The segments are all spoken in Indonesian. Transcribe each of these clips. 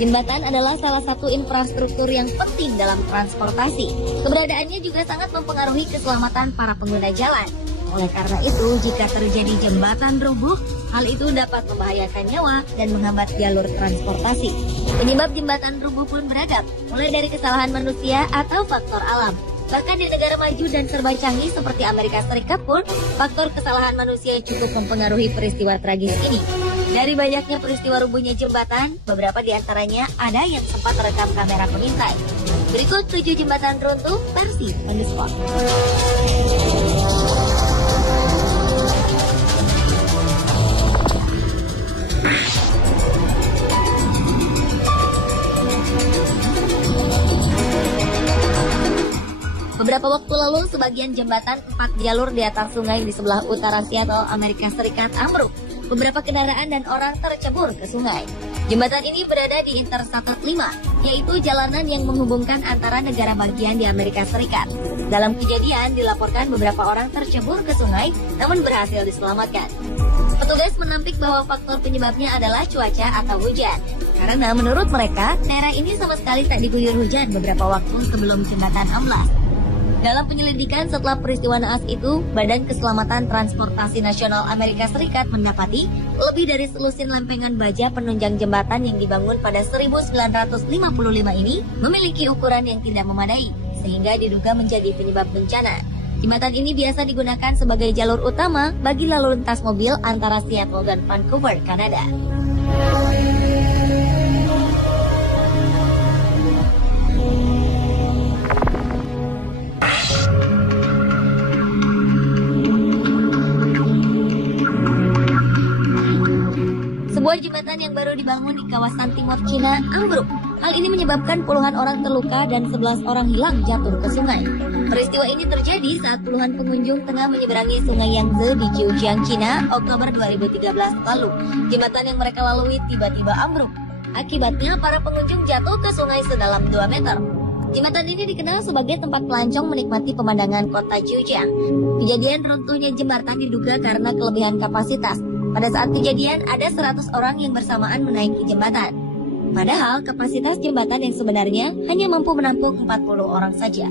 Jembatan adalah salah satu infrastruktur yang penting dalam transportasi. Keberadaannya juga sangat mempengaruhi keselamatan para pengguna jalan. Oleh karena itu, jika terjadi jembatan roboh, hal itu dapat membahayakan nyawa dan menghambat jalur transportasi. Penyebab jembatan roboh pun beragam, mulai dari kesalahan manusia atau faktor alam. Bahkan di negara maju dan serba canggih seperti Amerika Serikat pun, faktor kesalahan manusia cukup mempengaruhi peristiwa tragis ini. Dari banyaknya peristiwa rubuhnya jembatan, beberapa di antaranya ada yang sempat terekam kamera pengintai. Berikut 7 jembatan runtuh versi on the spot. Beberapa waktu lalu, sebagian jembatan 4 jalur di atas sungai di sebelah utara Seattle, Amerika Serikat ambruk. Beberapa kendaraan dan orang tercebur ke sungai. Jembatan ini berada di Interstate 5, yaitu jalanan yang menghubungkan antara negara bagian di Amerika Serikat. Dalam kejadian, dilaporkan beberapa orang tercebur ke sungai, namun berhasil diselamatkan. Petugas menampik bahwa faktor penyebabnya adalah cuaca atau hujan. Karena menurut mereka, daerah ini sama sekali tak diguyur hujan beberapa waktu sebelum jembatan amblas. Dalam penyelidikan setelah peristiwa naas itu, Badan Keselamatan Transportasi Nasional Amerika Serikat mendapati lebih dari selusin lempengan baja penunjang jembatan yang dibangun pada 1955 ini memiliki ukuran yang tidak memadai, sehingga diduga menjadi penyebab bencana. Jembatan ini biasa digunakan sebagai jalur utama bagi lalu lintas mobil antara Seattle dan Vancouver, Kanada. Sebuah jembatan yang baru dibangun di kawasan timur Cina ambruk. Hal ini menyebabkan puluhan orang terluka dan 11 orang hilang jatuh ke sungai. Peristiwa ini terjadi saat puluhan pengunjung tengah menyeberangi sungai Yangtze di Zhejiang, Cina, Oktober 2013 lalu. Jembatan yang mereka lalui tiba-tiba ambruk. Akibatnya, para pengunjung jatuh ke sungai sedalam 2 meter. Jembatan ini dikenal sebagai tempat pelancong menikmati pemandangan kota Zhejiang. Kejadian runtuhnya jembatan diduga karena kelebihan kapasitas. Pada saat kejadian, ada 100 orang yang bersamaan menaiki jembatan. Padahal kapasitas jembatan yang sebenarnya hanya mampu menampung 40 orang saja.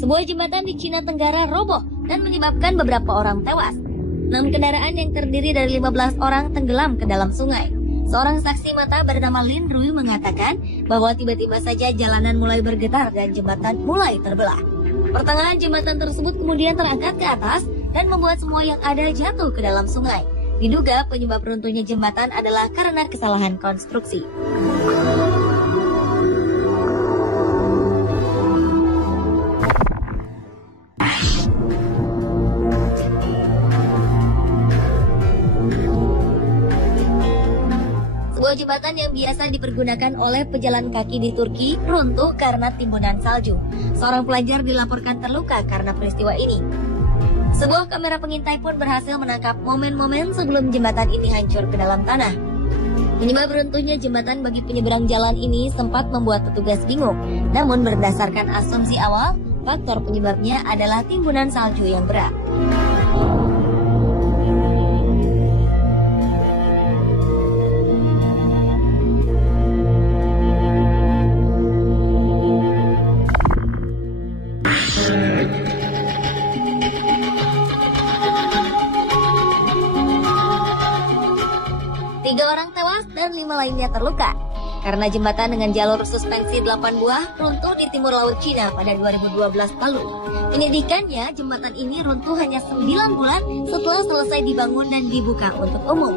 Sebuah jembatan di Cina Tenggara roboh dan menyebabkan beberapa orang tewas. 6 kendaraan yang terdiri dari 15 orang tenggelam ke dalam sungai. Seorang saksi mata bernama Lin Rui mengatakan bahwa tiba-tiba saja jalanan mulai bergetar dan jembatan mulai terbelah. Pertengahan jembatan tersebut kemudian terangkat ke atas dan membuat semua yang ada jatuh ke dalam sungai. Diduga penyebab runtuhnya jembatan adalah karena kesalahan konstruksi. Sebuah jembatan yang biasa dipergunakan oleh pejalan kaki di Turki runtuh karena timbunan salju. Seorang pelajar dilaporkan terluka karena peristiwa ini. Sebuah kamera pengintai pun berhasil menangkap momen-momen sebelum jembatan ini hancur ke dalam tanah. Penyebab runtuhnya jembatan bagi penyeberang jalan ini sempat membuat petugas bingung. Namun berdasarkan asumsi awal, faktor penyebabnya adalah timbunan salju yang berat. Dan 5 lainnya terluka karena jembatan dengan jalur suspensi 8 buah runtuh di timur laut Cina pada 2012 lalu. Menyedihkannya, jembatan ini runtuh hanya 9 bulan setelah selesai dibangun dan dibuka untuk umum.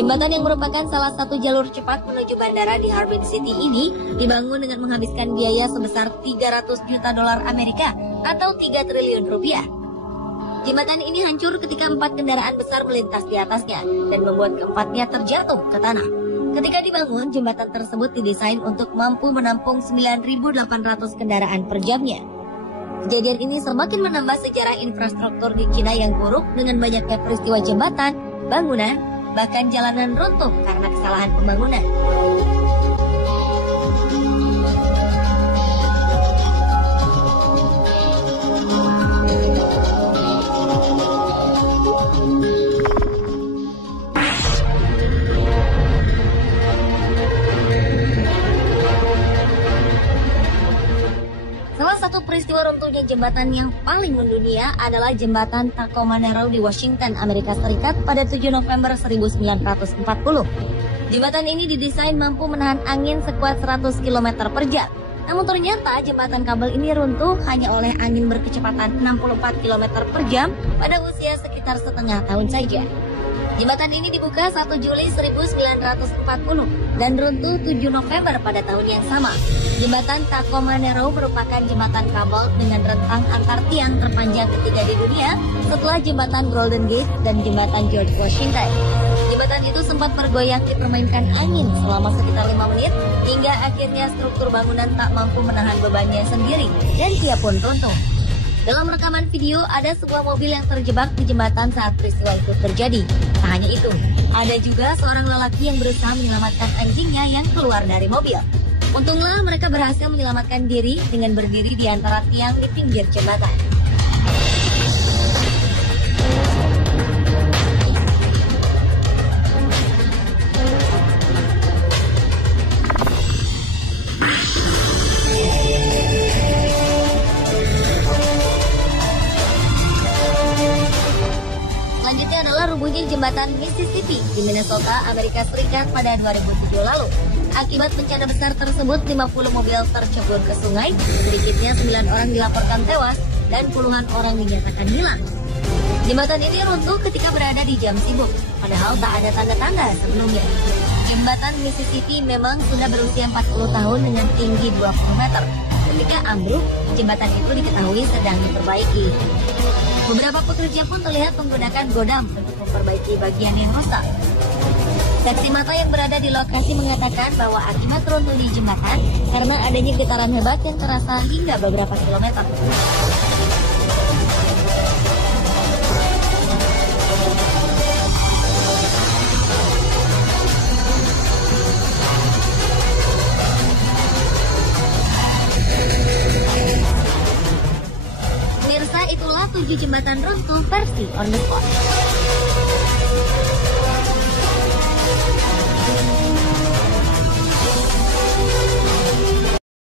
Jembatan yang merupakan salah satu jalur cepat menuju bandara di Harbin City ini dibangun dengan menghabiskan biaya sebesar 300 juta dolar Amerika atau 3 triliun rupiah. Jembatan ini hancur ketika 4 kendaraan besar melintas di atasnya dan membuat keempatnya terjatuh ke tanah. Ketika dibangun, jembatan tersebut didesain untuk mampu menampung 9.800 kendaraan per jamnya. Kejadian ini semakin menambah sejarah infrastruktur di Cina yang buruk dengan banyaknya peristiwa jembatan, bangunan, bahkan jalanan runtuh karena kesalahan pembangunan. satu jembatan yang paling mendunia adalah jembatan Tacoma Narrow di Washington, Amerika Serikat pada 7 November 1940. Jembatan ini didesain mampu menahan angin sekuat 100 km per jam. Namun ternyata jembatan kabel ini runtuh hanya oleh angin berkecepatan 64 km per jam pada usia sekitar setengah tahun saja. Jembatan ini dibuka 1 Juli 1940 dan runtuh 7 November pada tahun yang sama. Jembatan Tacoma Narrow merupakan jembatan kabel dengan rentang antar tiang terpanjang ketiga di dunia setelah jembatan Golden Gate dan jembatan George Washington. Jembatan itu sempat bergoyang dipermainkan angin selama sekitar 5 menit hingga akhirnya struktur bangunan tak mampu menahan bebannya sendiri dan siap pun runtuh. Dalam rekaman video, ada sebuah mobil yang terjebak di jembatan saat peristiwa itu terjadi. Tak hanya itu, ada juga seorang lelaki yang berusaha menyelamatkan anjingnya yang keluar dari mobil. Untunglah mereka berhasil menyelamatkan diri dengan berdiri di antara tiang di pinggir jembatan. Selanjutnya adalah rubuhnya jembatan Mississippi di Minnesota, Amerika Serikat pada 2007 lalu. Akibat bencana besar tersebut, 50 mobil tercebur ke sungai, sedikitnya 9 orang dilaporkan tewas, dan puluhan orang dinyatakan hilang. Jembatan ini runtuh ketika berada di jam sibuk, padahal tak ada tanda-tanda sebelumnya. Jembatan Mississippi memang sudah berusia 40 tahun dengan tinggi 20 meter. Ketika ambruk, jembatan itu diketahui sedang diperbaiki. Beberapa pekerja pun terlihat menggunakan godam untuk memperbaiki bagian yang rusak. Saksi mata yang berada di lokasi mengatakan bahwa akibat runtuhnya jembatan karena adanya getaran hebat yang terasa hingga beberapa kilometer. Pemirsa, itulah 7 jembatan runtuh versi on the spot.